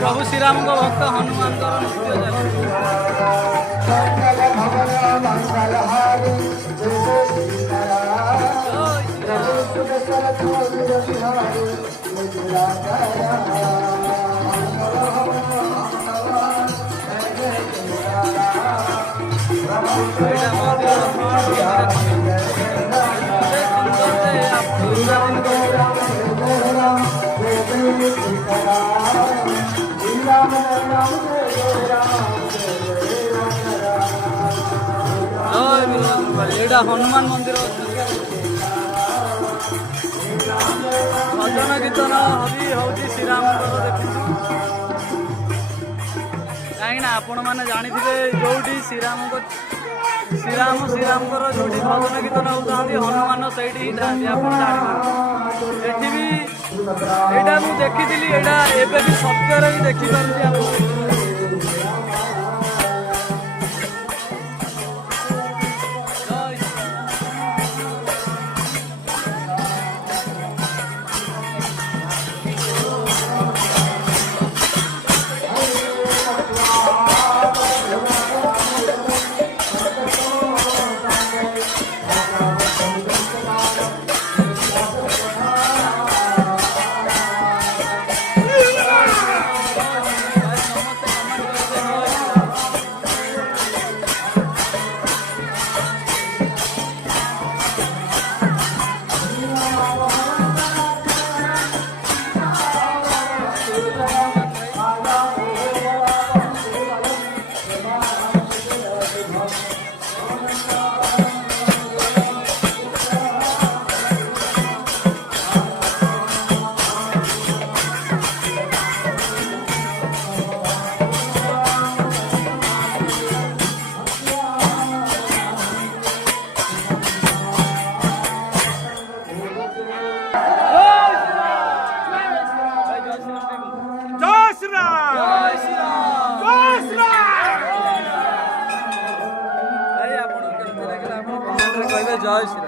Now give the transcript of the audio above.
प्रभु श्रीराम भक्त हनुमान एटा हनुमान मंदिर भजन कीर्तन हबी हूँ श्रीराम देखु कहीं आपण मैंने जानी जो श्रीराम जो भजन कीर्तन होता हनुमान से एटा मुझे देखी एटा एबे भी सत्यर भी देखिपार जय श्री